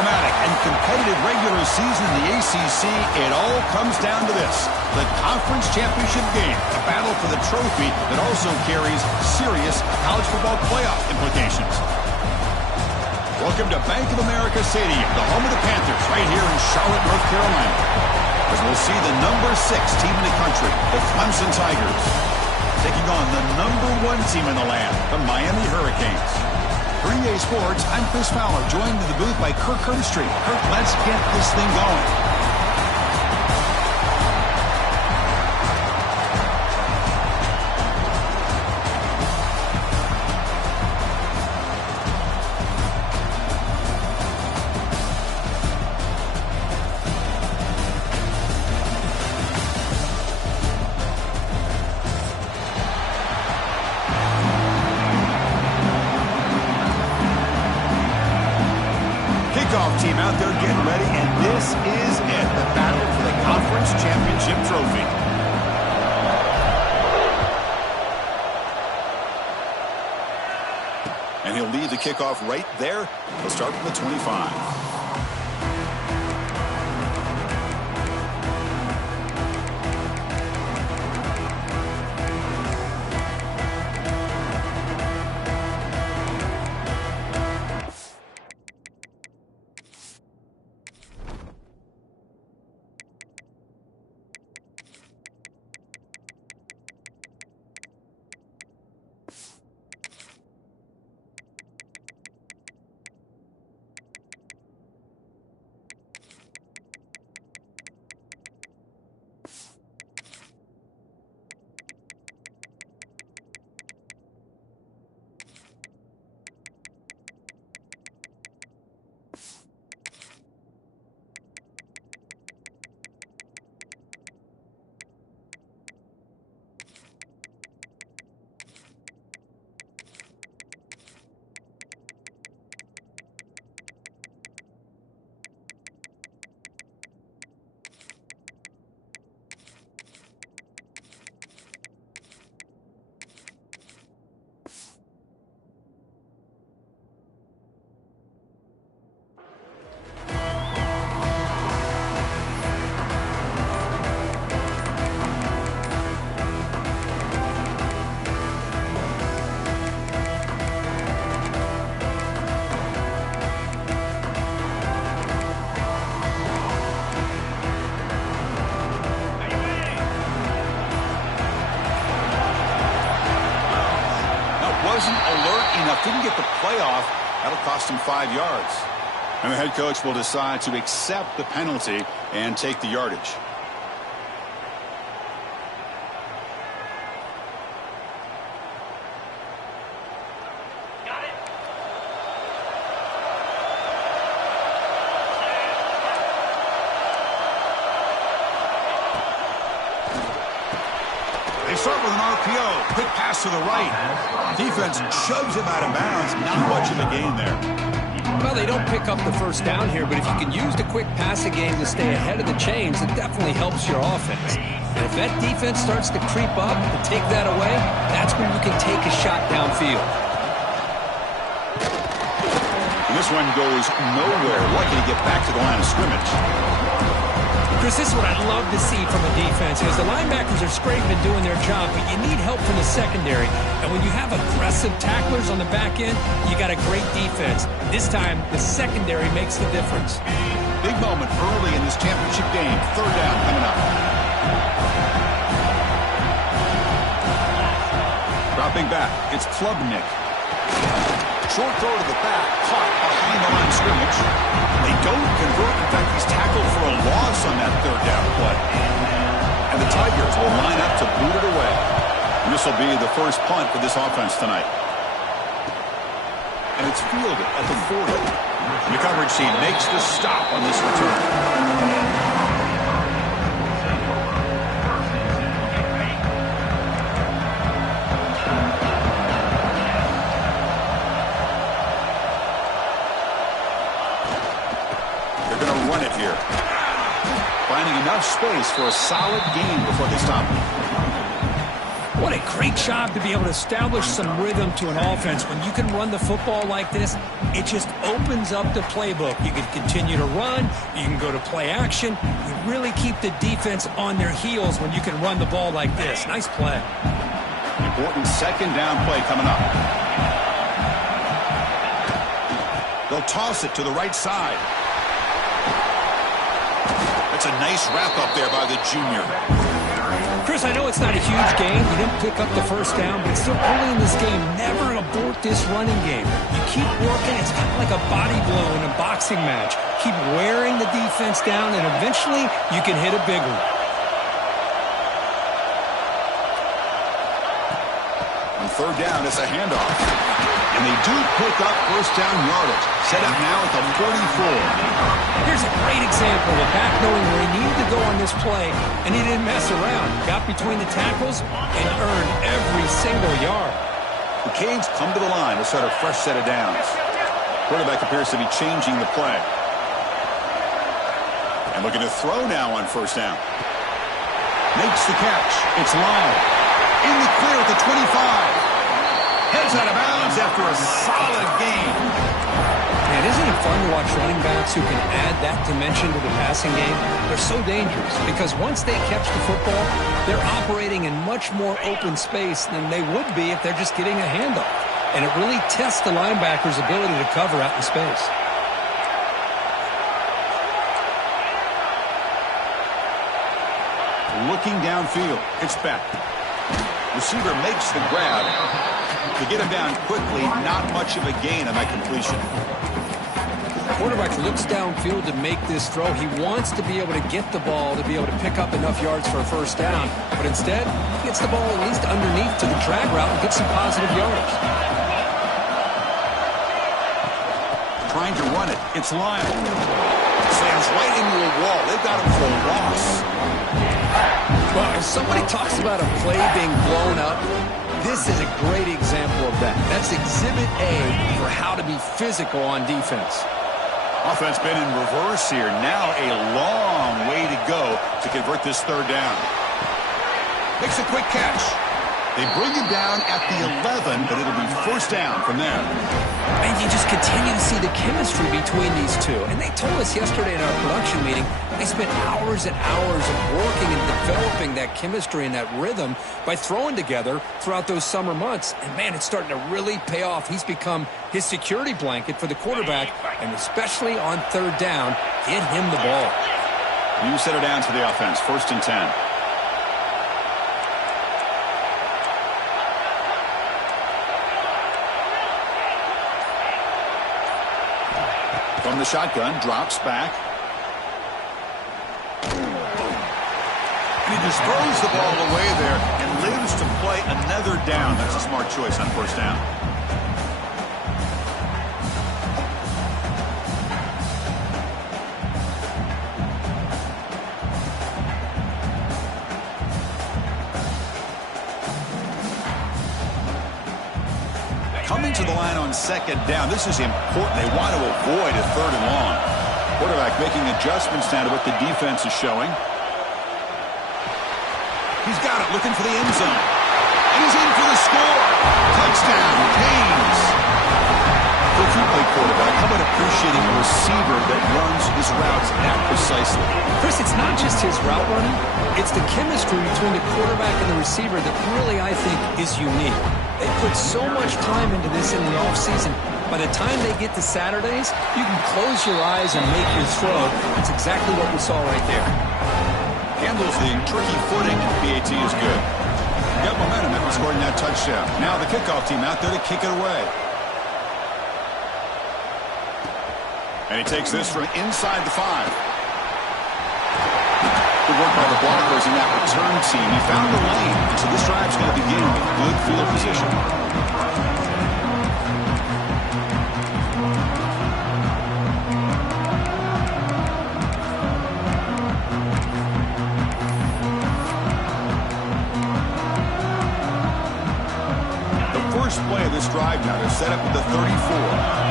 dramatic and competitive regular season in the ACC, it all comes down to this: the conference championship game, a battle for the trophy that also carries serious college football playoff implications. Welcome to Bank of America Stadium, the home of the Panthers, right here in Charlotte, North Carolina, as we'll see the number 6 team in the country, the Clemson Tigers, taking on the number 1 team in the land, the Miami Hurricanes. For EA Sports, I'm Chris Fowler, joined in the booth by Kirk Herbstreit. Kirk, let's get this thing going. Team out there getting ready, and this is it, the battle for the conference championship trophy. And he'll lead the kickoff right there. He'll start from the 25. Wasn't alert enough, didn't get the playoff. That'll cost him 5 yards. And the head coach will decide to accept the penalty and take the yardage. They start with an RPO. Quick pass to the right. Defense shoves him out of bounds. Not much of a gain there. Well, they don't pick up the first down here, but if you can use the quick passing game to stay ahead of the chains, it definitely helps your offense. And if that defense starts to creep up and take that away, that's when you can take a shot downfield. And this one goes nowhere. Lucky to get back to the line of scrimmage. Chris, this is what I love to see from a defense, is the linebackers are scraping and doing their job, but you need help from the secondary. And when you have aggressive tacklers on the back end, you got a great defense. This time, the secondary makes the difference. Big moment early in this championship game. Third down coming up. Dropping back, it's Klubnik. Short throw to the back, caught behind the line of scrimmage. They don't convert. In fact, he's tackled for a loss on that third down play. And the Tigers will line up to boot it away. And this will be the first punt for this offense tonight. And it's fielded at the 40. And the coverage team makes the stop on this return. Run it here. Finding enough space for a solid gain before they stop him. What a Great job to be able to establish some rhythm to an offense. When you can run the football like this, it just opens up the playbook. You can continue to run. You can go to play action. You really keep the defense on their heels when you can run the ball like this. Nice play. Important second down play coming up. They'll toss it to the right side. That's a nice wrap up there by the junior. Chris, I know it's not a huge game. You didn't pick up the first down, but it's still early in this game. Never abort this running game. You keep working. It's kind of like a body blow in a boxing match. Keep wearing the defense down, and eventually you can hit a big one. On third down, it's a handoff. And they do pick up first down yardage. Set up now at the 44. Here's a great example of a back knowing where he needed to go on this play, and he didn't mess around. Got between the tackles and earned every single yard. The Canes come to the line to start a fresh set of downs. Quarterback appears to be changing the play. And looking to throw now on first down. Makes the catch. It's Lyle. In the clear at the 25. Heads out of bounds after a solid game. Man, isn't it fun to watch running backs who can add that dimension to the passing game? They're so dangerous because once they catch the football, they're operating in much more open space than they would be if they're just getting a handoff. And it really tests the linebacker's ability to cover out in space. Looking downfield. It's back. Receiver makes the grab. To get him down quickly, not much of a gain on that completion. Quarterback looks downfield to make this throw. He wants to be able to get the ball to be able to pick up enough yards for a first down. But instead, he gets the ball at least underneath to the drag route and gets some positive yards. Trying to run it. It's Lyle. Slams right into a wall. They've got him for a loss. Well, if somebody talks about a play being blown up, this is a great example of that. That's exhibit A for how to be physical on defense. Offense been in reverse here. Now a long way to go to convert this third down. Makes a quick catch. They bring him down at the 11, but it'll be first down from there. And you just continue to see the chemistry between these two. And they told us yesterday in our production meeting, they spent hours and hours of working and developing that chemistry and that rhythm by throwing together throughout those summer months. And, man, it's starting to really pay off. He's become his security blanket for the quarterback, and especially on third down, get him the ball. New set of downs for the offense, 1st and 10. From the shotgun, drops back. And he just throws the ball away there and lives to play another down. That's a smart choice on first down. Coming to the line on second down. This is important. They want to avoid a third and long. Quarterback making adjustments now to what the defense is showing. He's got it, looking for the end zone. And he's in for the score. Touchdown, Canes. If you play quarterback, how about appreciating a receiver that runs his routes that precisely? Chris, it's not just his route running. It's the chemistry between the quarterback and the receiver that really, I think, is unique. They put so much time into this in the offseason. By the time they get to Saturdays, you can close your eyes and make your throw. That's exactly what we saw right there. Handles the tricky footing. PAT is good. Got momentum after scoring that touchdown. Now the kickoff team out there to kick it away. And he takes this from inside the 5. Good work by the blockers in that return team. He found the lane, so this drive's going to begin with good field position. The first play of this drive now is set up at the 34.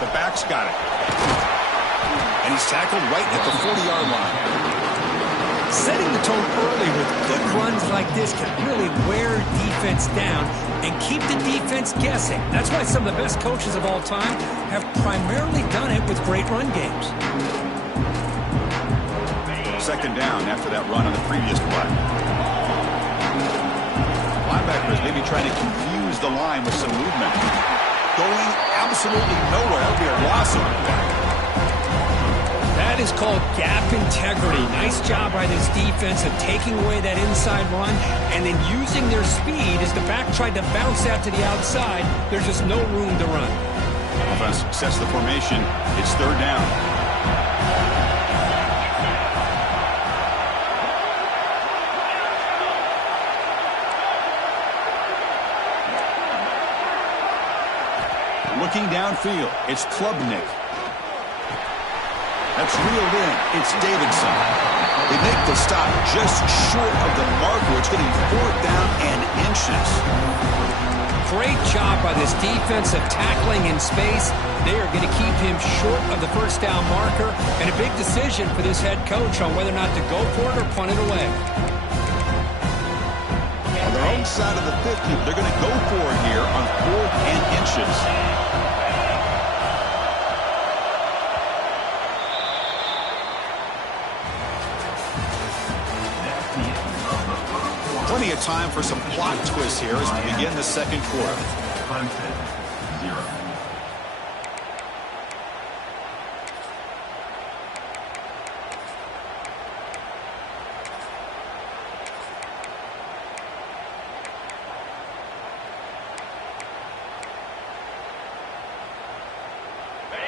The back's got it. And he's tackled right at the 40-yard line. Setting the tone early runs like this can really wear defense down and keep the defense guessing. That's why some of the best coaches of all time have primarily done it with great run games. Second down after that run on the previous play. Linebackers maybe trying to confuse the line with some movement. Going absolutely nowhere. That'll be a loss on the play. That is called gap integrity. Nice job by this defense of taking away that inside run and then using their speed as the back tried to bounce out to the outside. There's just no room to run. Offense sets the formation. It's third down. Looking downfield, it's Klubnik. That's reeled in. It's Davidson. They make the stop just short of the marker. It's going to be fourth down and inches. Great job by this defense of tackling in space. They are going to keep him short of the first down marker. And a big decision for this head coach on whether or not to go for it or punt it away. On their own side of the 50, they're going to go for it here on fourth and inches. Plenty of time for some plot twists here as we begin the second quarter. Clemson, 0.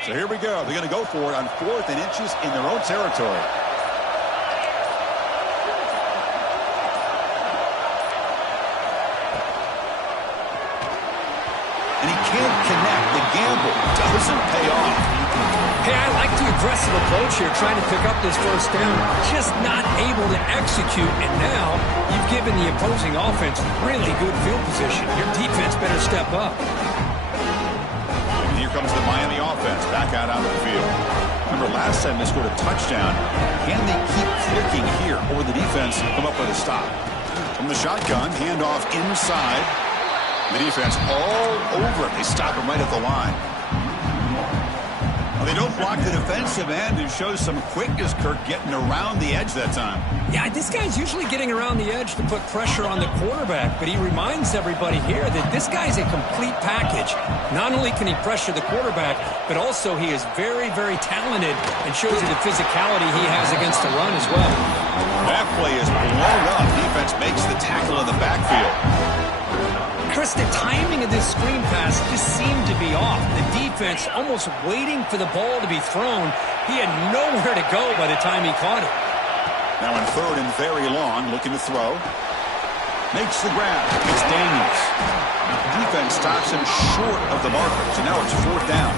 So here we go. They're going to go for it on fourth and inches in their own territory. And he can't connect. The gamble doesn't pay off. Hey, I like the aggressive approach here, trying to pick up this first down. Just not able to execute, and now you've given the opposing offense really good field position. Your defense better step up. And here comes the Miami offense back out onto the field. Remember last time they scored a touchdown. Can they keep clicking here, or will the defense come up with a stop? From the shotgun, handoff inside. The defense all over it. They stop him right at the line. Well, they don't block the defensive end, who shows some quickness, Kirk, getting around the edge that time. Yeah, this guy's usually getting around the edge to put pressure on the quarterback, but he reminds everybody here that this guy's a complete package. Not only can he pressure the quarterback, but also he is very, very talented and shows you the physicality he has against the run as well. That play is blown up. Defense makes the tackle in the backfield. Chris, the timing of this screen pass just seemed to be off. The defense almost waiting for the ball to be thrown. He had nowhere to go by the time he caught it. Now in third and very long, looking to throw. Makes the grab. It's Daniels. Defense stops him short of the marker, so now it's fourth down.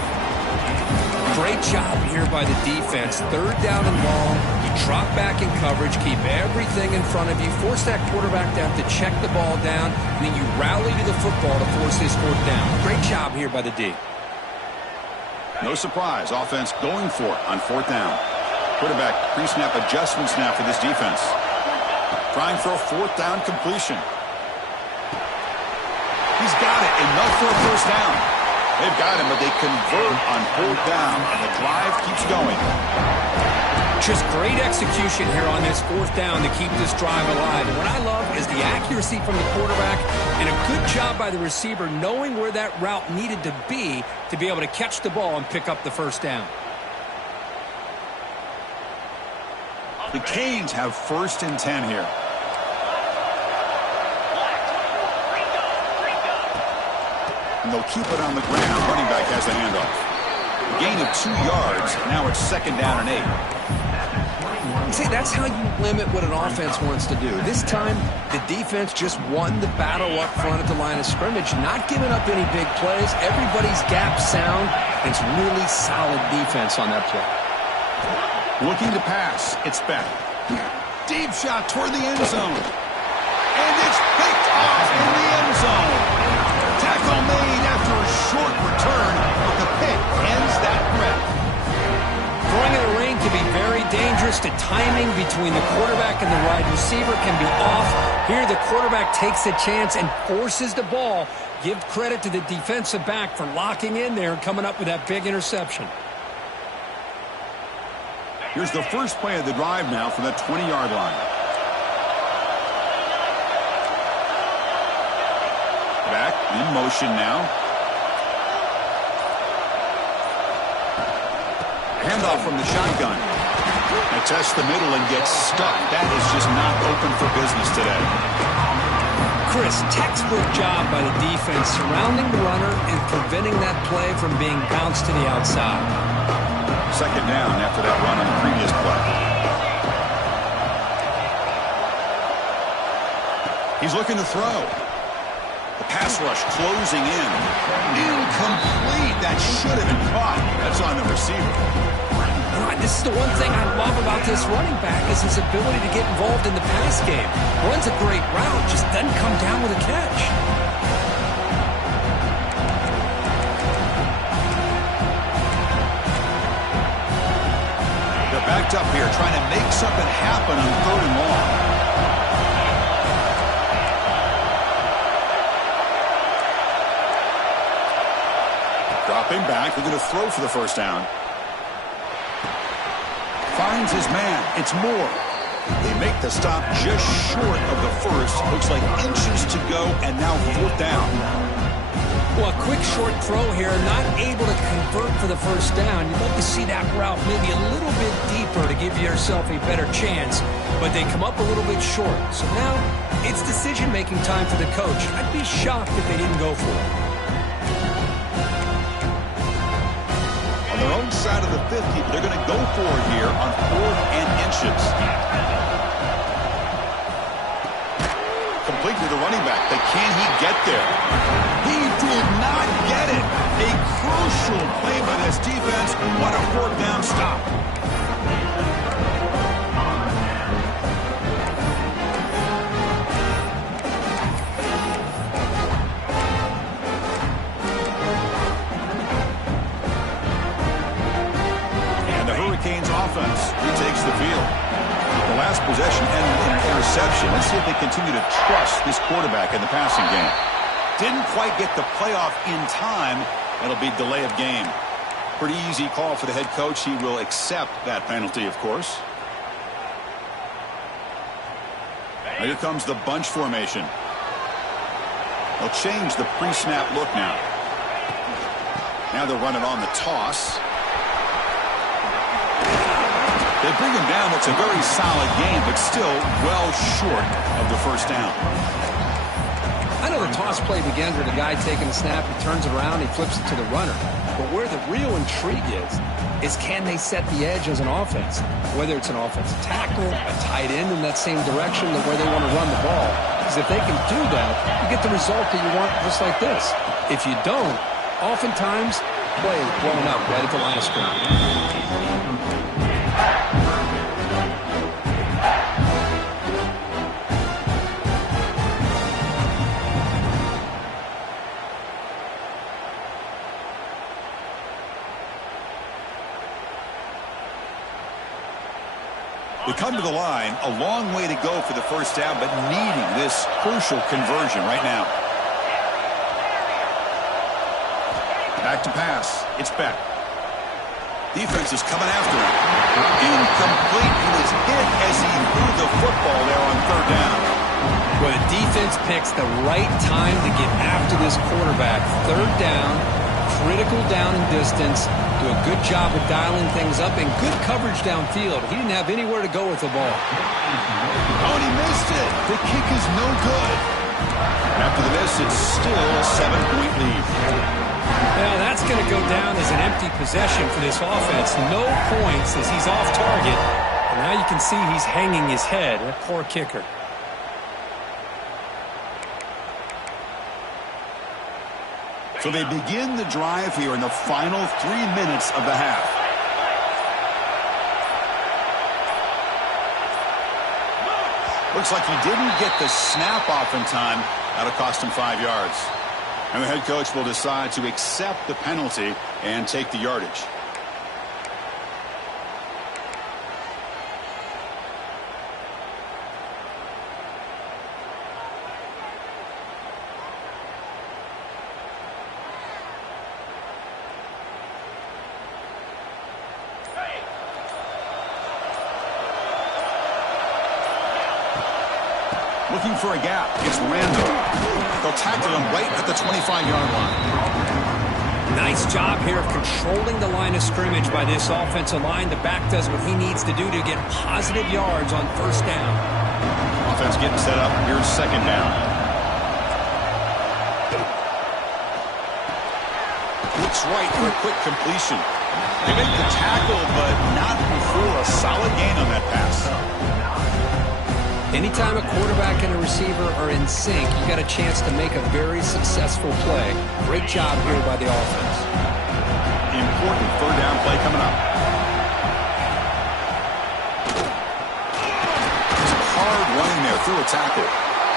Great job here by the defense. Third down and long. You drop back in coverage, keep everything in front of you, force that quarterback to have to check the ball down, and then you rally to the football to force this fourth down. Great job here by the D. No surprise. Offense going for it on fourth down. Quarterback pre-snap adjustments now for this defense. Trying for a fourth down completion. He's got it. Enough for a first down. They've got him, but they convert on fourth down, and the drive keeps going. Just great execution here on this fourth down to keep this drive alive. And what I love is the accuracy from the quarterback and a good job by the receiver knowing where that route needed to be able to catch the ball and pick up the first down. The Canes have first and 10 here. And they'll keep it on the ground. Running back has the handoff. A gain of 2 yards. Now it's second down and 8. See, that's how you limit what an offense wants to do. This time, the defense just won the battle up front at the line of scrimmage, not giving up any big plays. Everybody's gap sound. It's really solid defense on that play. Looking to pass. It's back. Deep shot toward the end zone. And it's picked off in the end zone. Tackle made after a short return, but the pick ends that threat. Throwing in the rain can be very dangerous. The timing between the quarterback and the wide receiver can be off. Here the quarterback takes a chance and forces the ball. Give credit to the defensive back for locking in there and coming up with that big interception. Here's the first play of the drive now from the 20-yard line. Back in motion now. Handoff from the shotgun. They test the middle and get stuck. That is just not open for business today. Chris, textbook job by the defense surrounding the runner and preventing that play from being bounced to the outside. Second down after that run on the previous play. He's looking to throw. The pass rush closing in. Incomplete. That should have been caught. That's on the receiver. This is the one thing I love about this running back is his ability to get involved in the pass game. Runs a great route, just doesn't come down with a catch. They're backed up here trying to make something happen on 3rd and long. Dropping back. They're going to throw for the first down. Finds his man. It's Moore. They make the stop just short of the first. Looks like inches to go, and now 4th down. Well, a quick short throw here, not able to convert for the first down. You'd love to see that route maybe a little bit deeper to give yourself a better chance, but they come up a little bit short. So now it's decision-making time for the coach. I'd be shocked if they didn't go for it. On their own side of the 50, they're going to go for it here on 4th and inches. Complete to the running back, but can he get there? He did not get it. A crucial play by this defense. What a 4th down stop. Offense retakes the field. The last possession ended in an interception. Let's see if they continue to trust this quarterback in the passing game. Didn't quite get the playoff in time. It'll be delay of game. Pretty easy call for the head coach. He will accept that penalty, of course. Now here comes the bunch formation. They'll change the pre-snap look now. Now they'll run it on the toss. They bring him down. It's a very solid game, but still well short of the first down. I know the toss play begins with a guy taking a snap, he turns it around, he flips it to the runner. But where the real intrigue is can they set the edge as an offense? Whether it's an offensive tackle, a tight end in that same direction that where they want to run the ball. Because if they can do that, you get the result that you want just like this. If you don't, oftentimes, play is blown up right at the line of scrimmage. We come to the line, a long way to go for the first down, but needing this crucial conversion right now. Back to pass. It's Beck. Defense is coming after him. Incomplete. He was hit as he threw the football there on 3rd down. Well, the defense picks the right time to get after this quarterback. 3rd down, critical down and distance. Do a good job of dialing things up and good coverage downfield. He didn't have anywhere to go with the ball. Oh, and he missed it. The kick is no good. After the miss, it's still a 7-point lead. Well, that's going to go down as an empty possession for this offense. No points as he's off target. And now you can see he's hanging his head. That poor kicker. So they begin the drive here in the final 3 minutes of the half. Looks like he didn't get the snap off in time. That'll cost him 5 yards. And the head coach will decide to accept the penalty and take the yardage. Looking for a gap. It's Randall. They'll tackle him right at the 25-yard line. Nice job here of controlling the line of scrimmage by this offensive line. The back does what he needs to do to get positive yards on first down. Offense getting set up. Here's second down. Looks right for a quick completion. They make the tackle, but not before a solid gain on that pass. Anytime a quarterback and a receiver are in sync, you got a chance to make a very successful play. Great job here by the offense. Important third down play coming up. It's hard running there through a tackle.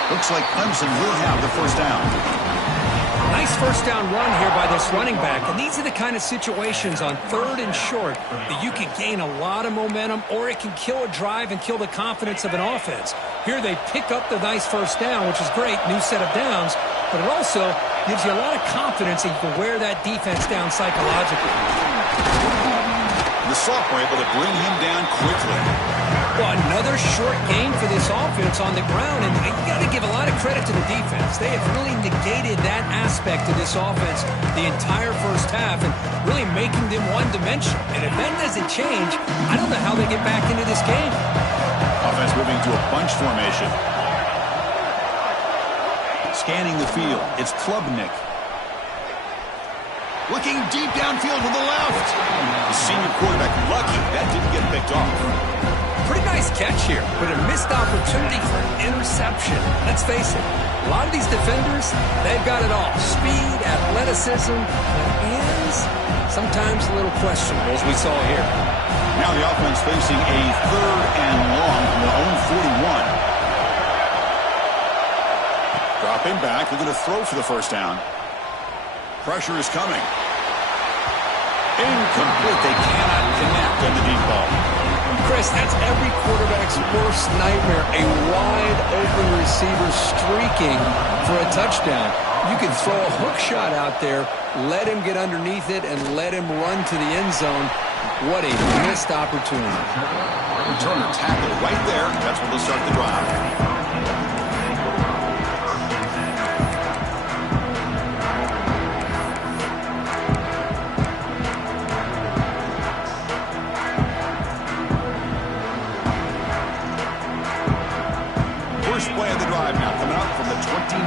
Looks like Clemson will have the first down. Nice first down run here by this running back. And these are the kind of situations on third and short that you can gain a lot of momentum, or it can kill a drive and kill the confidence of an offense. Here they pick up the nice first down, which is great, new set of downs, but it also gives you a lot of confidence that you can wear that defense down psychologically. The sophomore able to bring him down quickly. Well, another short gain for this offense on the ground, and you got to give a lot of credit to the defense. They have really negated that aspect of this offense the entire first half and really making them one-dimensional. And if that doesn't change, I don't know how they get back into this game. Offense moving to a bunch formation. Scanning the field, it's Klubnik. Looking deep downfield to the left. The senior quarterback lucky that didn't get picked off. Pretty nice catch here, but a missed opportunity for an interception. Let's face it, a lot of these defenders, they've got it all. Speed, athleticism, but hands, sometimes a little questionable, as we saw here. Now the offense facing a third and long from their own 41. Dropping back, they're going to throw for the first down. Pressure is coming. Incomplete. They cannot connect on the deep ball. Chris, that's every quarterback's worst nightmare. A wide-open receiver streaking for a touchdown. You can throw a hook shot out there, let him get underneath it, and let him run to the end zone. What a missed opportunity. Returner tackle right there. That's where they'll start the drive. First play of the drive now, coming up from the 29.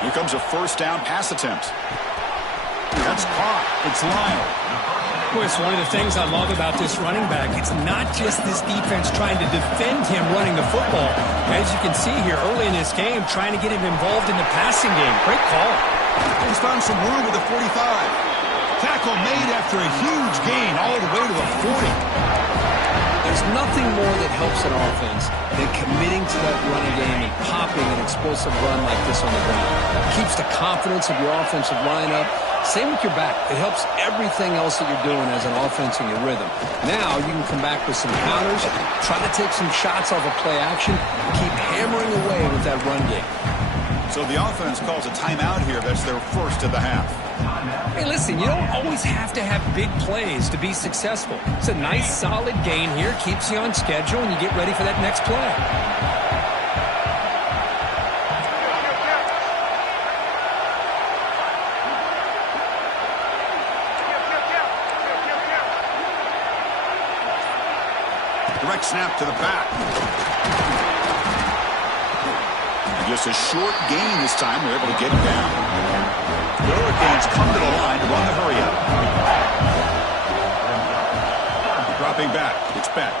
Here comes a first down pass attempt. That's caught. It's Lyle. Chris, one of the things I love about this running back, it's not just this defense trying to defend him running the football. As you can see here early in this game, trying to get him involved in the passing game. Great call. He's found some room with a 45. Tackle made after a huge gain all the way to a 40. There's nothing more that helps an offense than committing to that running game and popping an explosive run like this on the ground. It keeps the confidence of your offensive lineup. Same with your back. It helps everything else that you're doing as an offense in your rhythm. Now you can come back with some counters, try to take some shots off of play action, keep hammering away with that run game. So the offense calls a timeout here. That's their first of the half. Hey, listen, you don't always have to have big plays to be successful. It's a nice, solid gain here, keeps you on schedule, and you get ready for that next play. Direct snap to the back. And just a short gain this time. They're able to get it down. The Hurricanes come to the line to run the hurry up. Dropping back. It's back.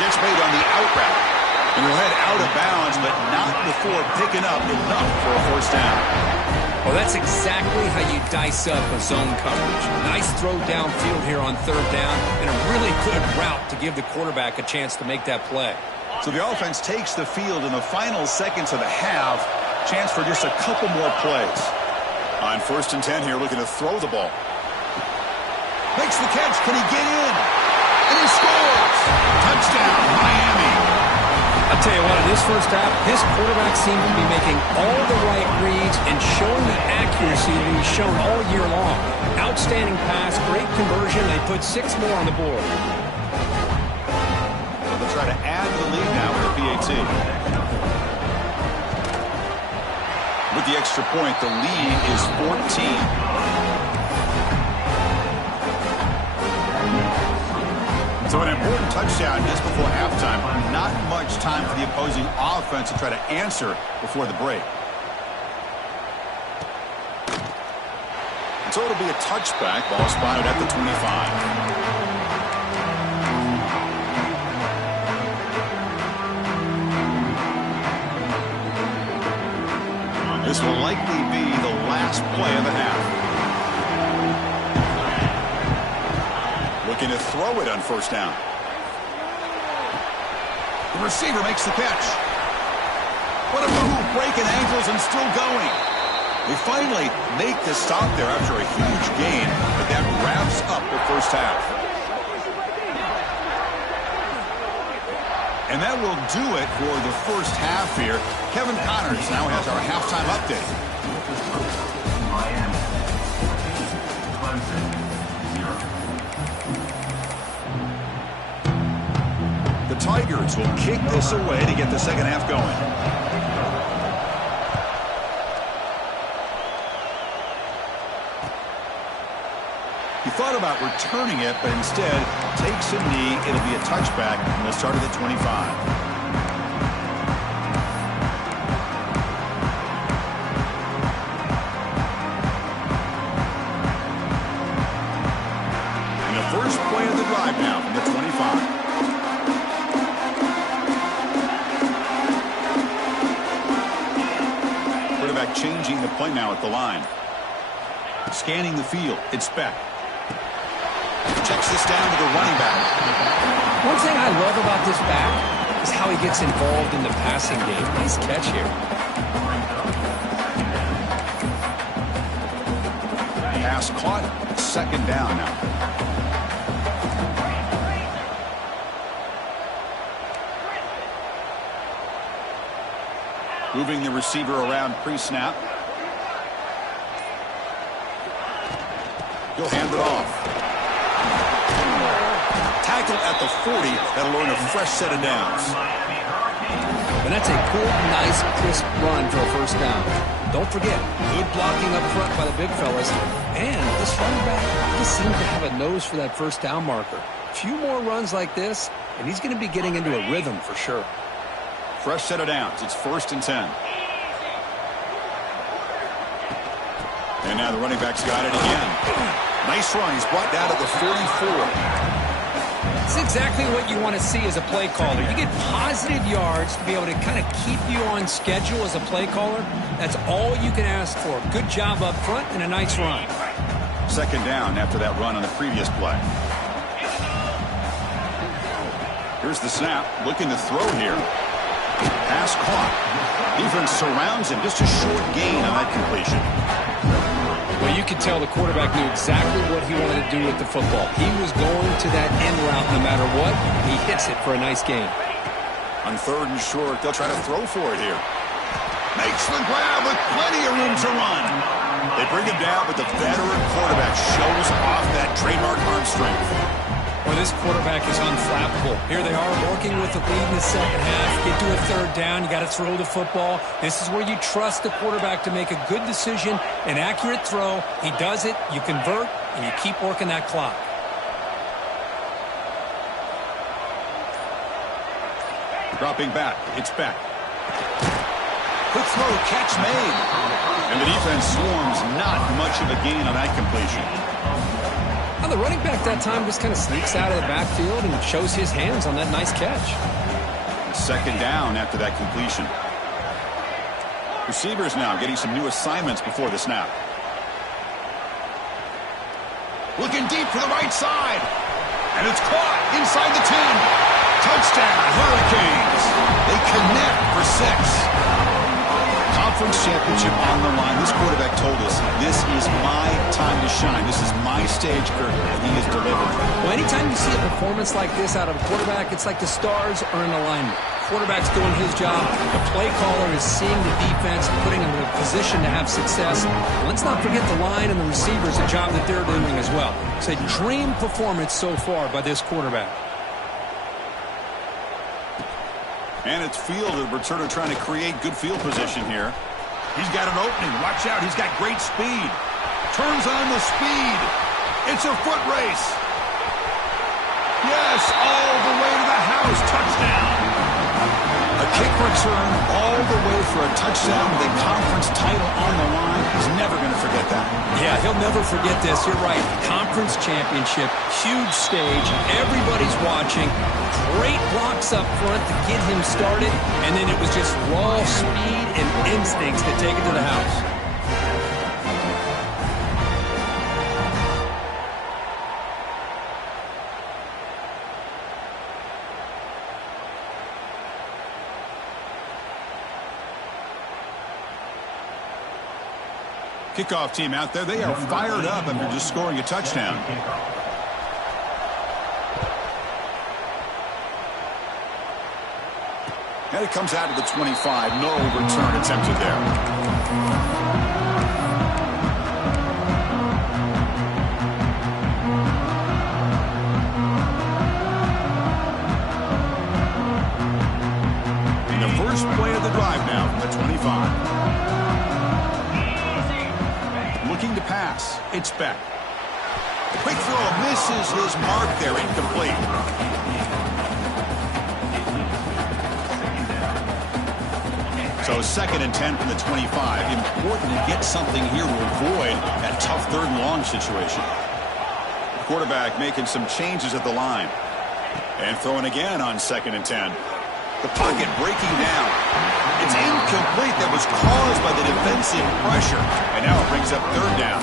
Catch made on the out route. And he'll head out of bounds, but not before picking up enough for a first down. Well, that's exactly how you dice up a zone coverage. Nice throw downfield here on third down, and a really good route to give the quarterback a chance to make that play. So the offense takes the field in the final seconds of the half. Chance for just a couple more plays. On 1st and 10 here, looking to throw the ball. Makes the catch. Can he get in? And he scores! Touchdown, Miami. I'll tell you what, in this first half, his quarterback seemed to be making all the right reads and showing the accuracy that he's shown all year long. Outstanding pass, great conversion. They put 6 more on the board. ACC. With the extra point, the lead is 14. So an important touchdown just before halftime. Not much time for the opposing offense to try to answer before the break. So it'll be a touchback. Ball spotted at the 25. This will likely be the last play of the half. Looking to throw it on first down. The receiver makes the catch. What a move, breaking ankles and still going. They finally make the stop there after a huge gain, but that wraps up the first half. And that will do it for the first half here. Kevin Connors now has our halftime update. Miami. Clemson, 0. The Tigers will kick this away to get the second half going. He thought about returning it, but instead takes a knee. It'll be a touchback, and they'll start at the 25. And the first play of the drive now from the 25. Quarterback changing the play now at the line. Scanning the field. It's Beck. Checks this down to the running back. One thing I love about this back is how he gets involved in the passing game. Nice catch here. Pass caught. Second down now. Moving the receiver around pre-snap. He'll hand it off. Tackle at the 40. That'll earn a fresh set of downs. And that's a good, nice, crisp run for a first down. Don't forget, good blocking up front by the big fellas. And this running back just seems to have a nose for that first down marker. A few more runs like this, and he's going to be getting into a rhythm for sure. Fresh set of downs. It's 1st and 10. And now the running back's got it again. Nice run. He's brought down to the 44. It's exactly what you want to see as a play caller. You get positive yards to be able to kind of keep you on schedule as a play caller. That's all you can ask for. Good job up front and a nice run. Second down after that run on the previous play. Here's the snap. Looking to throw here. Pass caught. Defense surrounds him. Just a short gain on that completion. Well, you could tell the quarterback knew exactly what he wanted to do with the football. He was going to that end route no matter what. He hits it for a nice gain. On 3rd and short, they'll try to throw for it here. Makes the grab with plenty of room to run. They bring him down, but the veteran quarterback shows off that trademark arm strength. Well, this quarterback is unflappable. Here they are working with the lead in the second half. Get to a 3rd down. You got to throw the football. This is where you trust the quarterback to make a good decision, an accurate throw. He does it. You convert, and you keep working that clock. Dropping back. It's back. Quick throw. Catch made. And the defense swarms. Not much of a gain on that completion. Now the running back that time just kind of sneaks out of the backfield and shows his hands on that nice catch. Second down after that completion. Receivers now getting some new assignments before the snap. Looking deep for the right side. And it's caught inside the 10. Touchdown, Hurricanes. They connect for 6. Conference championship on the line. This quarterback told us, this is my time to shine. This is my stage, Kirk, and he has delivered. Well, anytime you see a performance like this out of a quarterback, it's like the stars are in alignment. Quarterback's doing his job. The play caller is seeing the defense, putting him in a position to have success. Let's not forget the line and the receivers, the job that they're doing as well. It's a dream performance so far by this quarterback. And it's field, the returner trying to create good field position here. He's got an opening. Watch out. He's got great speed. Turns on the speed. It's a foot race. Yes, all the way to the house. Touchdown. A kick return all the way for a touchdown with a conference title on the line. He's never going to forget that. Yeah, he'll never forget this. You're right. Conference championship, huge stage. Everybody's watching. Great blocks up front to get him started. And then it was just raw speed and instincts to take it to the house. Kickoff team out there, they are fired up after just scoring a touchdown. And it comes out to the 25. No return attempted there. And the first play of the drive now from the 25. Looking to pass. It's Beck. Quick throw misses his mark there. Incomplete. So 2nd and 10 from the 25. Important to get something here to avoid that tough 3rd and long situation. The quarterback making some changes at the line. And throwing again on 2nd and 10. The pocket breaking down. It's incomplete. That was caused by the defensive pressure. And now it brings up 3rd down.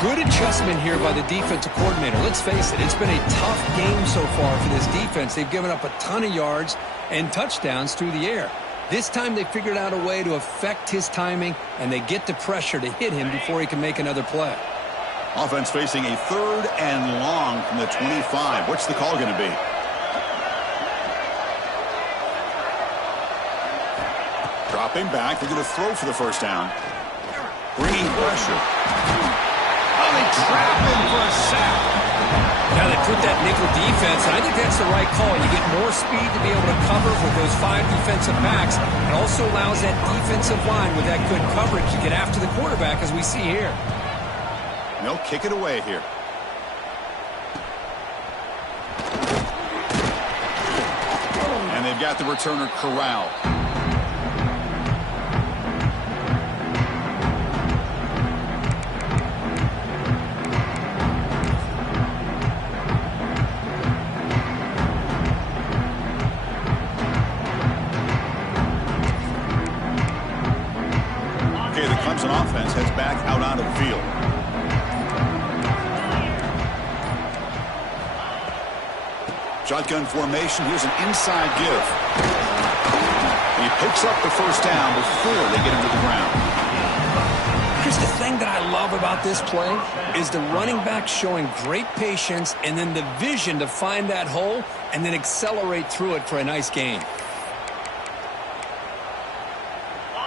Good adjustment here by the defensive coordinator. Let's face it, it's been a tough game so far for this defense. They've given up a ton of yards and touchdowns through the air. This time they figured out a way to affect his timing, and they get the pressure to hit him before he can make another play. Offense facing a 3rd and long from the 25. What's the call going to be? Dropping back. They're going to throw for the 1st down. Bringing pressure. Oh, they trap him for a sack. Now they put that nickel defense, and I think that's the right call. You get more speed to be able to cover with those 5 defensive backs. It also allows that defensive line with that good coverage to get after the quarterback, as we see here. They'll kick it away here. And they've got the returner corralled. Clemson offense heads back out onto the field. Shotgun formation. Here's an inside give. He picks up the 1st down before they get him to the ground. Chris, the thing that I love about this play is the running back showing great patience and then the vision to find that hole and then accelerate through it for a nice gain.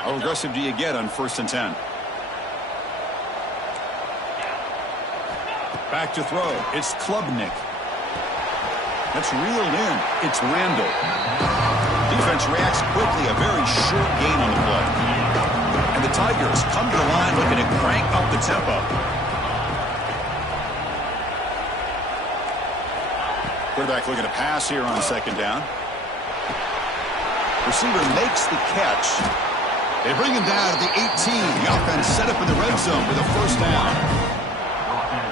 How aggressive do you get on 1st and 10? Back to throw. It's Klubnik. That's reeled in. It's Randall. Defense reacts quickly. A very short gain on the play. And the Tigers come to the line looking to crank up the tempo. Quarterback looking to pass here on 2nd down. Receiver makes the catch. They bring him down at the 18. The offense set up in the red zone with a 1st down.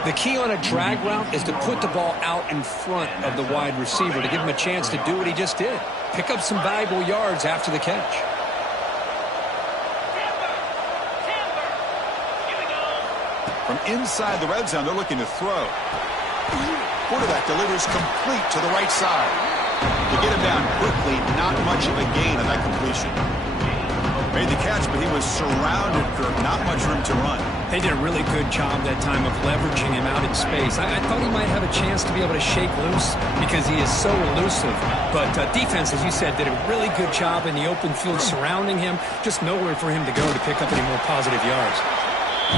The key on a drag route is to put the ball out in front of the wide receiver to give him a chance to do what he just did. Pick up some valuable yards after the catch. From inside the red zone, they're looking to throw. Quarterback delivers complete to the right side. To get him down quickly, not much of a gain on that completion. Made the catch, but he was surrounded for not much room to run. They did a really good job that time of leveraging him out in space. I thought he might have a chance to be able to shake loose because he is so elusive. But defense, as you said, did a really good job in the open field surrounding him. Just nowhere for him to go to pick up any more positive yards.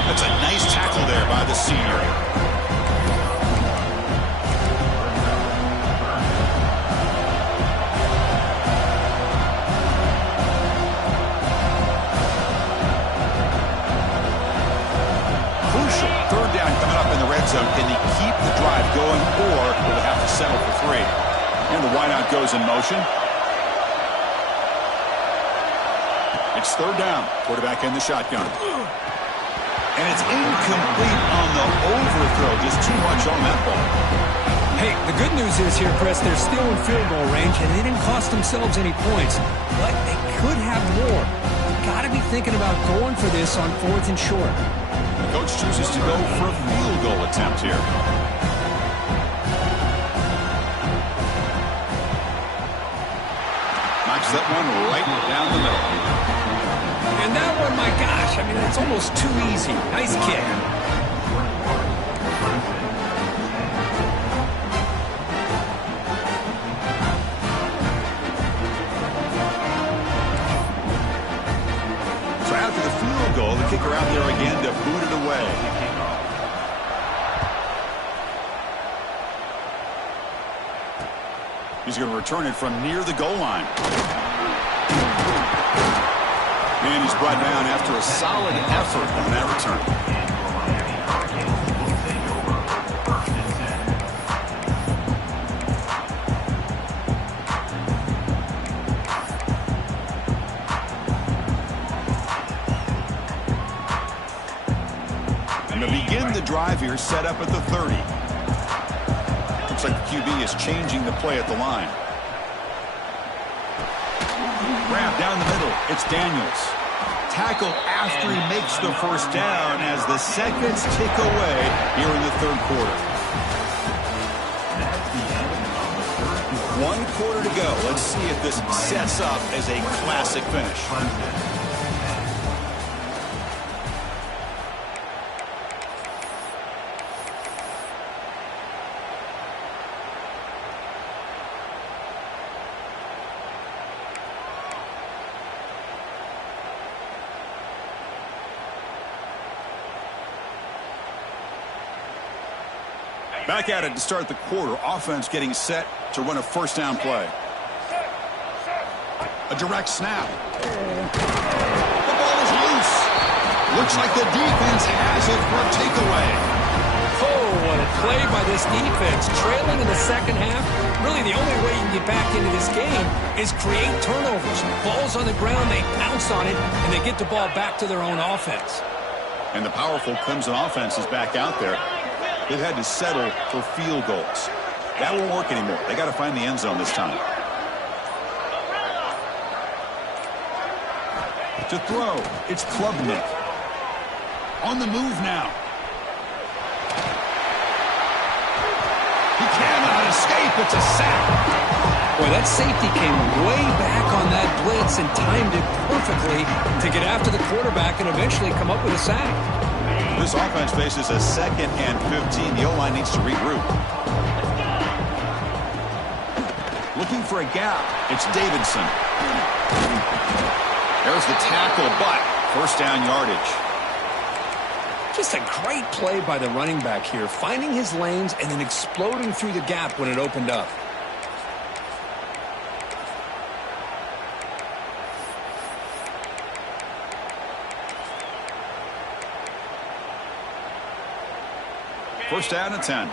That's a nice tackle there by the senior. wideout goes in motion. It's third down. Quarterback in the shotgun. And it's incomplete on the overthrow. Just too much on that ball. Hey, the good news is here, Chris, they're still in field goal range, and they didn't cost themselves any points. But they could have more. Got to be thinking about going for this on 4th and short. The coach chooses to go for a field goal attempt here. Knocks that one right down the middle. And that one, my gosh, I mean, it's almost too easy. Nice kick. So after the field goal, the kicker out there again to boot it away. He's going to return it from near the goal line. And he's brought down after a solid effort on that return. And to begin the drive here, set up at the 30. Looks like the QB is changing the play at the line. Grab down the middle. It's Daniels. Tackle after he makes the first down as the seconds tick away here in the third quarter. 1 quarter to go. Let's see if this sets up as a classic finish. Back at it to start the quarter. Offense getting set to run a first down play. A direct snap. The ball is loose. Looks like the defense has it for a takeaway. Oh, what a play by this defense. Trailing in the second half. Really, the only way you can get back into this game is create turnovers. Ball's on the ground, they pounce on it, and they get the ball back to their own offense. And the powerful Clemson offense is back out there. They've had to settle for field goals. That won't work anymore. They got to find the end zone this time. To throw, it's Klubnik. On the move now. He cannot escape. It's a sack. Boy, that safety came way back on that blitz and timed it perfectly to get after the quarterback and eventually come up with a sack. This offense faces a 2nd and 15. The O-line needs to regroup. Looking for a gap. It's Davidson. There's the tackle, but first down yardage. Just a great play by the running back here, finding his lanes and then exploding through the gap when it opened up. First down and 10.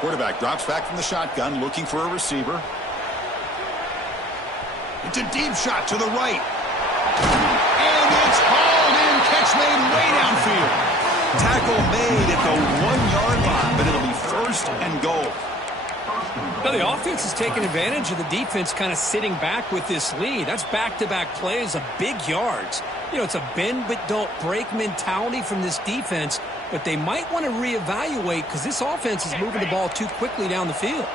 Quarterback drops back from the shotgun, looking for a receiver. It's a deep shot to the right. And it's hauled in. Catch made way downfield. Tackle made at the 1-yard line, but it'll be first and goal. Now, the offense is taking advantage of the defense kind of sitting back with this lead. That's back-to-back plays of big yards. You know, it's a bend-but-don't-break mentality from this defense, but they might want to reevaluate because this offense is moving the ball too quickly down the field.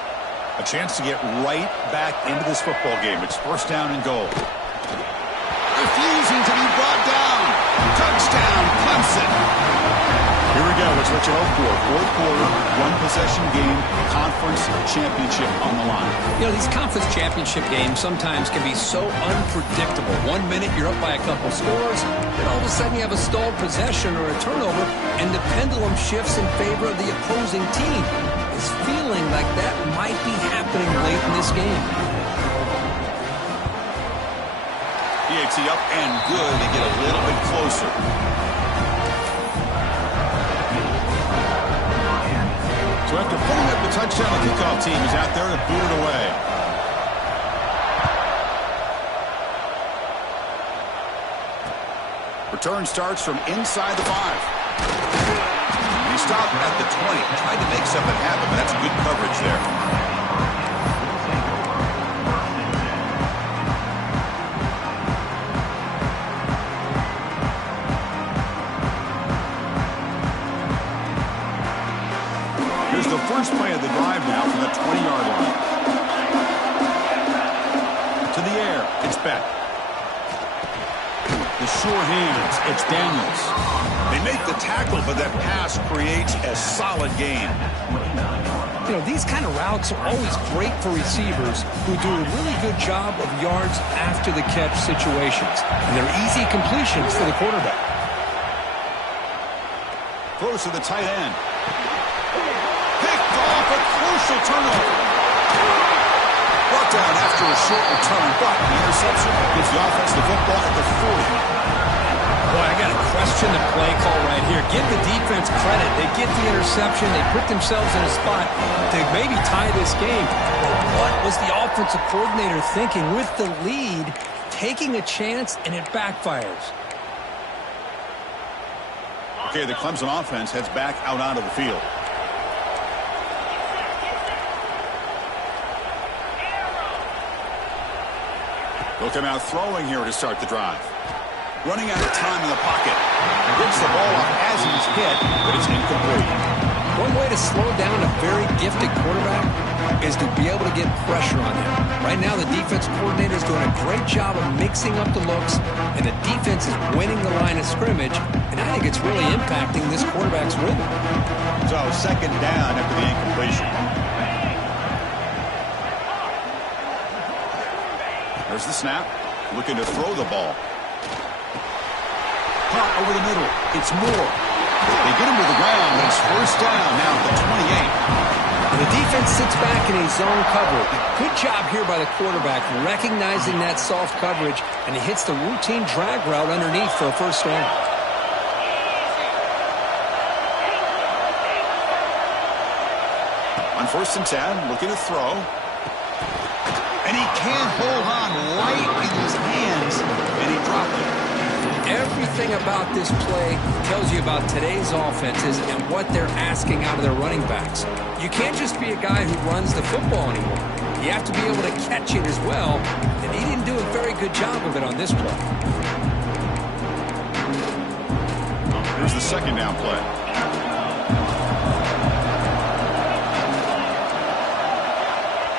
A chance to get right back into this football game. It's first down and goal. Refusing to be brought down. Touchdown, Clemson. Here we go. It's what you hope for. Fourth quarter, 1-possession game, conference championship on the line. You know, these conference championship games sometimes can be so unpredictable. 1 minute you're up by a couple scores, then all of a sudden you have a stalled possession or a turnover, and the pendulum shifts in favor of the opposing team. It's feeling like that might be happening late in this game. He PAT up and good to get a little bit closer. So after putting up the touchdown, the kickoff team is out there to boot it away. Return starts from inside the 5. He stopped at the 20. Tried to make something happen, but that's good coverage there. Here's the first play of the drive now from the 20-yard line. To the air, it's Beck. The sure hands, it's Daniels. They make the tackle, but that pass creates a solid gain. You know, these kind of routes are always great for receivers who do a really good job of yards after the catch situations. And they're easy completions for the quarterback. Throws to the tight end. Picked off, a crucial turnover. Brought down after a short return, but the interception gives the offense the football at the 40. Boy, I got to question the play call right here. Give the defense credit. They get the interception. They put themselves in a spot to maybe tie this game. But what was the offensive coordinator thinking with the lead, taking a chance, and it backfires? Okay, the Clemson offense heads back out onto the field. They'll come out throwing here to start the drive. Running out of time in the pocket. Gets the ball off as he's hit, but it's incomplete. One way to slow down a very gifted quarterback is to be able to get pressure on him. Right now, the defense coordinator is doing a great job of mixing up the looks, and the defense is winning the line of scrimmage, and I think it's really impacting this quarterback's win. So, second down after the incompletion. There's the snap. Looking to throw the ball. Caught over the middle. It's Moore. They get him to the ground, but it's first down now at the 28. And the defense sits back in a zone cover. Good job here by the quarterback, recognizing that soft coverage, and he hits the routine drag route underneath for a first down. On 1st and 10, looking to throw. And he can't hold on right in his hands, and he dropped it. Everything about this play tells you about today's offenses and what they're asking out of their running backs. You can't just be a guy who runs the football anymore. You have to be able to catch it as well, and he didn't do a very good job of it on this play. Here's the second down play.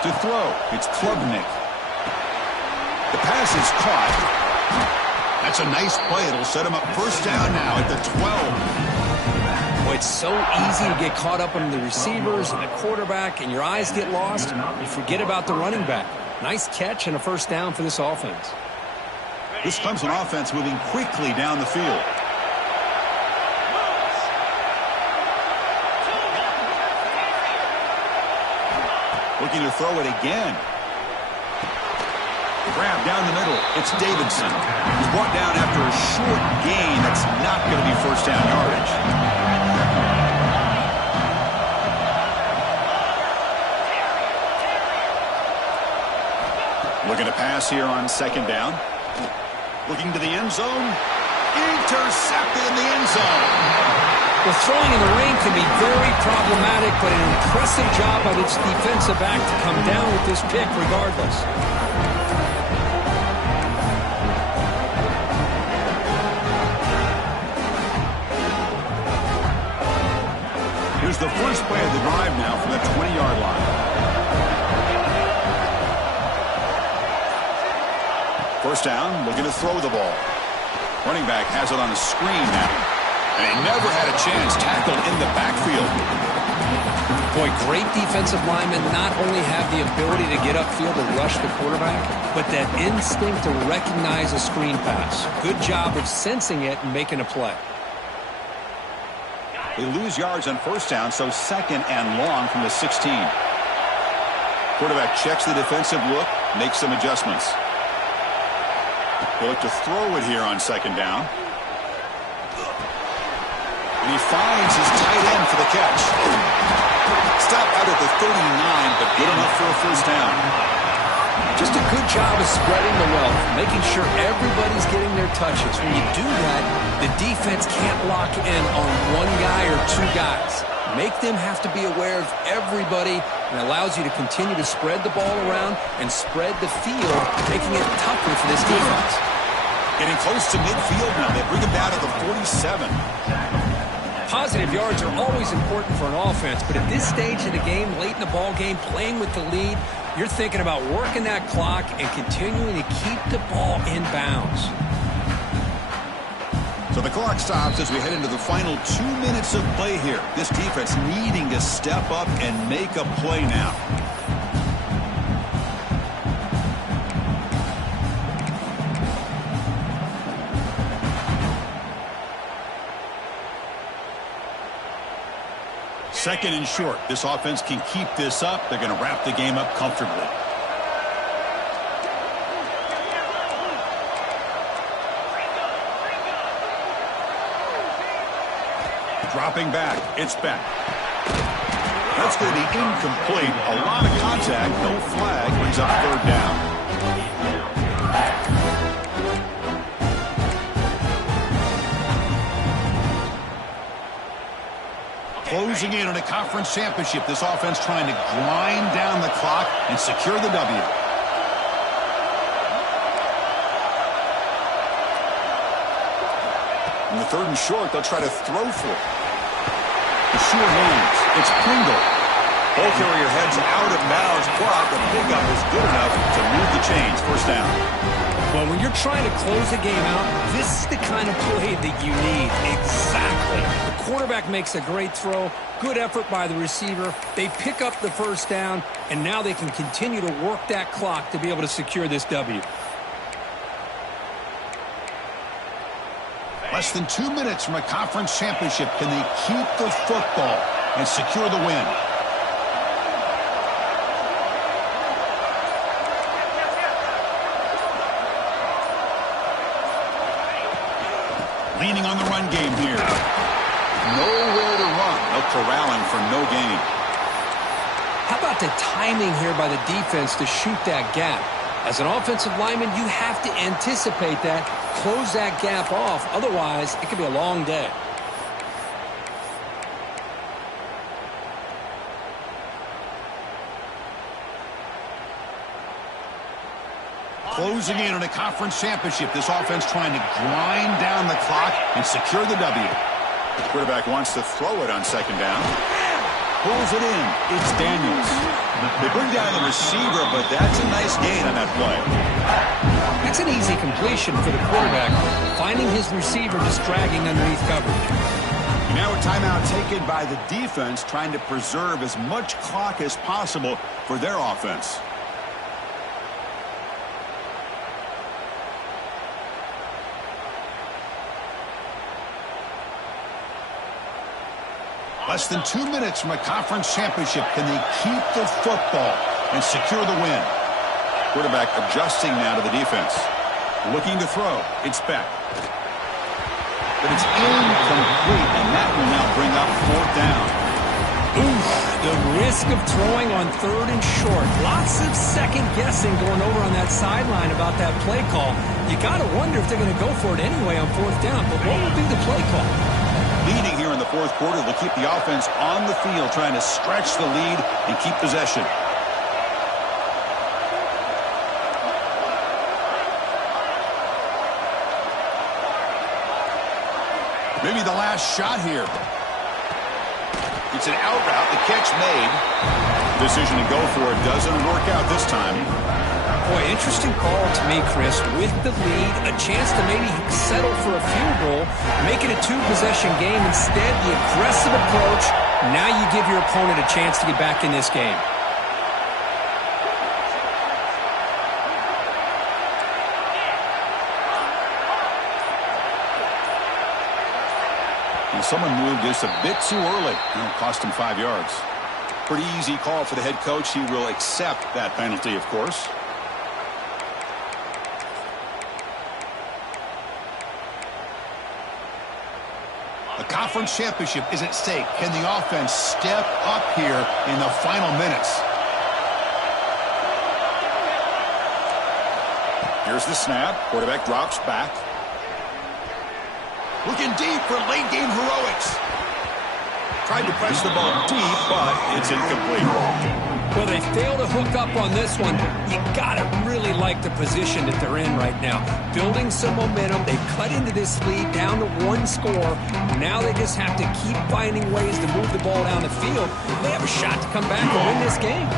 To throw, it's Klubnik. The pass is caught. That's a nice play. It'll set him up first down now at the 12. Boy, it's so easy to get caught up on the receivers and the quarterback, and your eyes get lost. You forget about the running back. Nice catch and a first down for this offense. This Clemson offense moving quickly down the field. Looking to throw it again. Grab down the middle. It's Davidson. He's brought down after a short gain. That's not going to be first down yardage. Looking to pass here on second down. Looking to the end zone. Intercepted in the end zone. Well, throwing in the rain can be very problematic, but an impressive job by this defensive back to come down with this pick regardless. Here's the first play of the drive now from the 20-yard line. First down, looking to throw the ball. Running back has it on a screen now. And he never had a chance, tackled in the backfield. Boy, great defensive linemen not only have the ability to get upfield and rush the quarterback, but that instinct to recognize a screen pass. Good job of sensing it and making a play. They lose yards on first down, so second and long from the 16. Quarterback checks the defensive look, makes some adjustments. He'll look to throw it here on second down. And he finds his tight end for the catch. Stop out at the 39, but good enough for a first down. Just a good job of spreading the wealth, making sure everybody's getting their touches. When you do that, the defense can't lock in on one guy or two guys. Make them have to be aware of everybody, and allows you to continue to spread the ball around and spread the field, making it tougher for this defense. Getting close to midfield now. They bring him down to the 47. Positive yards are always important for an offense, but at this stage of the game, late in the ball game, playing with the lead, you're thinking about working that clock and continuing to keep the ball in bounds. So the clock stops as we head into the final 2 minutes of play here. This defense needing to step up and make a play now. Second and short. This offense can keep this up. They're going to wrap the game up comfortably. Dropping back. It's back. That's going to be incomplete. A lot of contact. No flag. Brings up third down. Closing in on a conference championship. This offense trying to grind down the clock and secure the W. In the third and short, they'll try to throw for it. The short hands. It's Pringle. Ball carrier heads out of bounds, but the pickup is good enough to move the chains. First down. Well, when you're trying to close a game out, this is the kind of play that you need. Exactly. The quarterback makes a great throw. Good effort by the receiver. They pick up the first down, and now they can continue to work that clock to be able to secure this W. Less than 2 minutes from a conference championship. Can they keep the football and secure the win? Leaning on the run game here. Nowhere to run. No corralling for no gain. How about the timing here by the defense to shoot that gap? As an offensive lineman, you have to anticipate that, close that gap off. Otherwise, it could be a long day. Closing in on a conference championship. This offense trying to grind down the clock and secure the W. The quarterback wants to throw it on second down. Pulls it in. It's Daniels. They bring down the receiver, but that's a nice gain on that play. That's an easy completion for the quarterback, finding his receiver just dragging underneath coverage. Now a timeout taken by the defense, trying to preserve as much clock as possible for their offense. Less than 2 minutes from a conference championship. Can they keep the football and secure the win? Quarterback adjusting now to the defense. Looking to throw. It's back. But it's incomplete, and that will now bring up fourth down. Oof, the risk of throwing on third and short. Lots of second guessing going over on that sideline about that play call. You got to wonder if they're going to go for it anyway on fourth down. But what will be the play call? Leading here in the fourth quarter, they'll keep the offense on the field, trying to stretch the lead and keep possession. Maybe the last shot here. It's an out route, the catch made. Decision to go for it doesn't work out this time. Boy, interesting call to me, Chris. With the lead, a chance to maybe settle for a field goal, make it a two-possession game. Instead, the aggressive approach. Now you give your opponent a chance to get back in this game. And someone moved just a bit too early. It'll cost him 5 yards. Pretty easy call for the head coach. He will accept that penalty, of course. The conference championship is at stake. Can the offense step up here in the final minutes? Here's the snap. Quarterback drops back. Looking deep for late game heroics. Tried to press the ball deep, but it's incomplete. Well, they fail to hook up on this one. You got to really like the position that they're in right now. Building some momentum. They cut into this lead down to 1 score. Now they just have to keep finding ways to move the ball down the field. They have a shot to come back and win this game.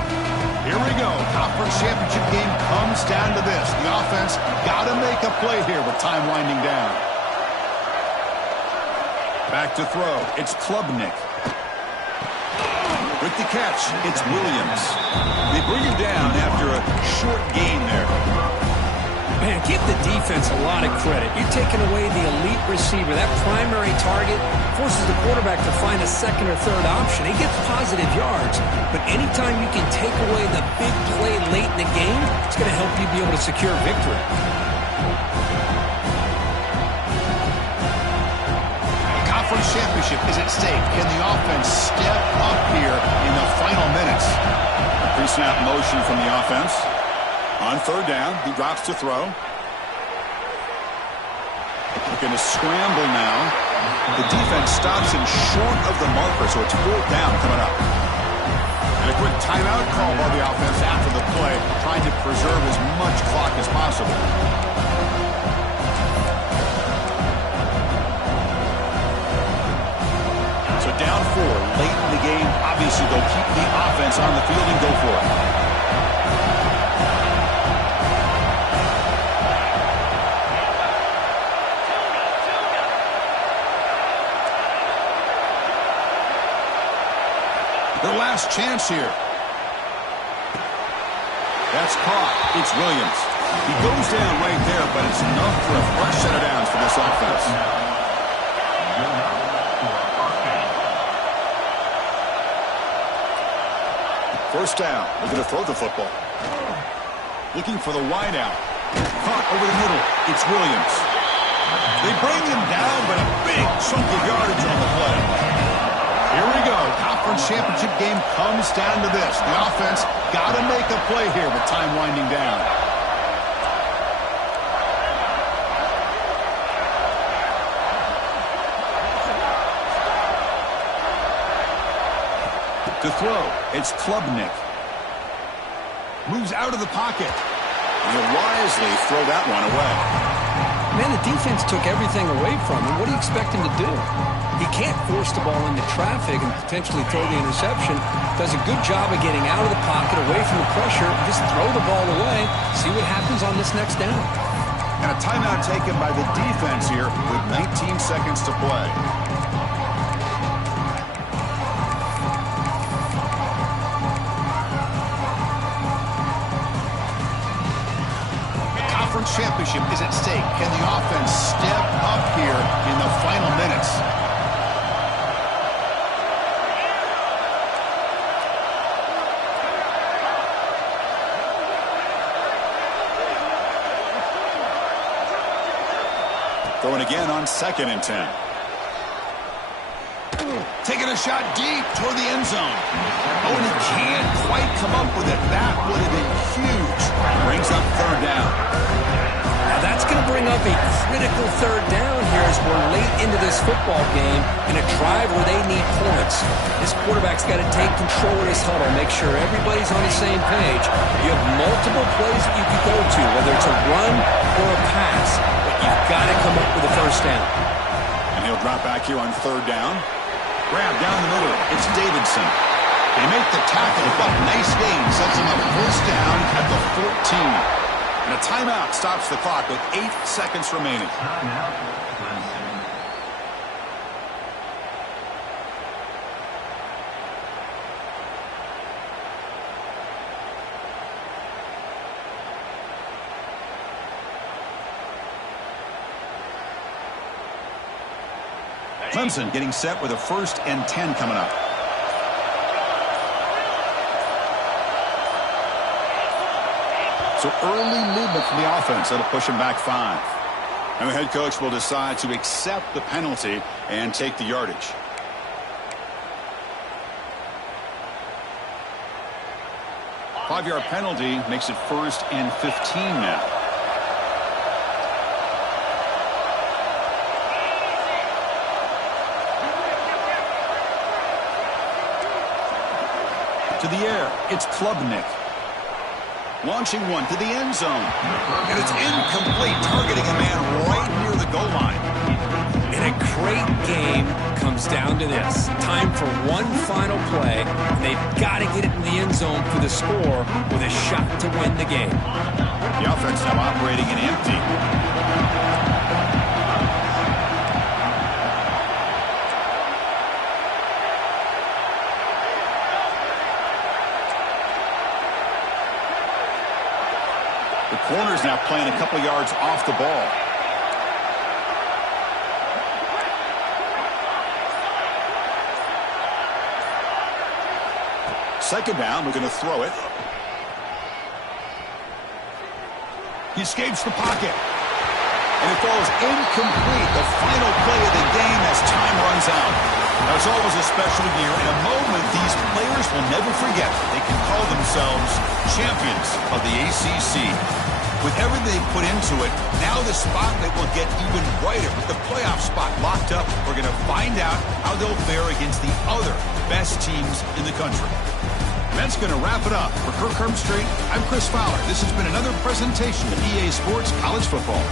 Here we go. Conference championship game comes down to this. The offense got to make a play here with time winding down. Back to throw. It's Klubnik. With the catch, it's Williams. They bring him down after a short gain there. Man, give the defense a lot of credit. You're taking away the elite receiver. That primary target forces the quarterback to find a second or third option. He gets positive yards, but anytime you can take away the big play late in the game, it's going to help you be able to secure victory. Championship is at stake. Can the offense step up here in the final minutes? Pre-snap motion from the offense. On third down, he drops to throw. Looking to scramble now. The defense stops him short of the marker, so it's 4th down coming up. And a quick timeout call by the offense after the play, trying to preserve as much clock as possible. Down 4 late in the game. Obviously, they'll keep the offense on the field and go for it. Their last chance here. That's caught. It's Williams. He goes down right there, but it's enough for a fresh set of downs for this offense. First down. They're going to throw the football. Looking for the wide out. Caught over the middle. It's Williams. They bring him down, but a big chunk of yardage on the play. Here we go. Conference championship game comes down to this. The offense got to make a play here with time winding down. To throw, it's Klubnik. Moves out of the pocket. And he'll wisely throw that one away. Man, the defense took everything away from him. What do you expect him to do? He can't force the ball into traffic and potentially throw the interception. Does a good job of getting out of the pocket, away from the pressure, and just throw the ball away. See what happens on this next down. And a timeout taken by the defense here with 19 seconds to play. Championship is at stake. Can the offense step up here in the final minutes? Throwing again on 2nd and 10. Taking a shot deep toward the end zone. Oh, and he can't quite come up with it. That would have been huge. Brings up 3rd down. Now that's going to bring up a critical 3rd down here as we're late into this football game in a drive where they need points. This quarterback's got to take control of this huddle, make sure everybody's on the same page. You have multiple plays that you can go to, whether it's a run or a pass, but you've got to come up with a 1st down. And he'll drop back here on 3rd down. Grab down the middle. It's Davidson. They make the tackle, but nice gain. Sets him up 1st down at the 14. And a timeout stops the clock with 8 seconds remaining. Timeout, Clemson. Clemson getting set with a 1st and 10 coming up. So early movement from the offense. That'll push him back 5. And the head coach will decide to accept the penalty and take the yardage. Five-yard penalty makes it 1st and 15 now. To the air, it's Klubnik. Launching one to the end zone. And it's incomplete, targeting a man right near the goal line. And a great game comes down to this. Time for one final play, and they've got to get it in the end zone for the score with a shot to win the game. The offense now operating in empty. The corner's now playing a couple yards off the ball. Second down, we're going to throw it. He escapes the pocket. And it falls incomplete. The final play of the game as time runs out. Now, it's always a special year, and a moment these players will never forget. They can call themselves champions of the ACC. With everything they put into it, now the spotlight will get even brighter. With the playoff spot locked up, we're going to find out how they'll fare against the other best teams in the country. And that's going to wrap it up. For Kirk Herbstreit, I'm Chris Fowler. This has been another presentation of EA Sports College Football.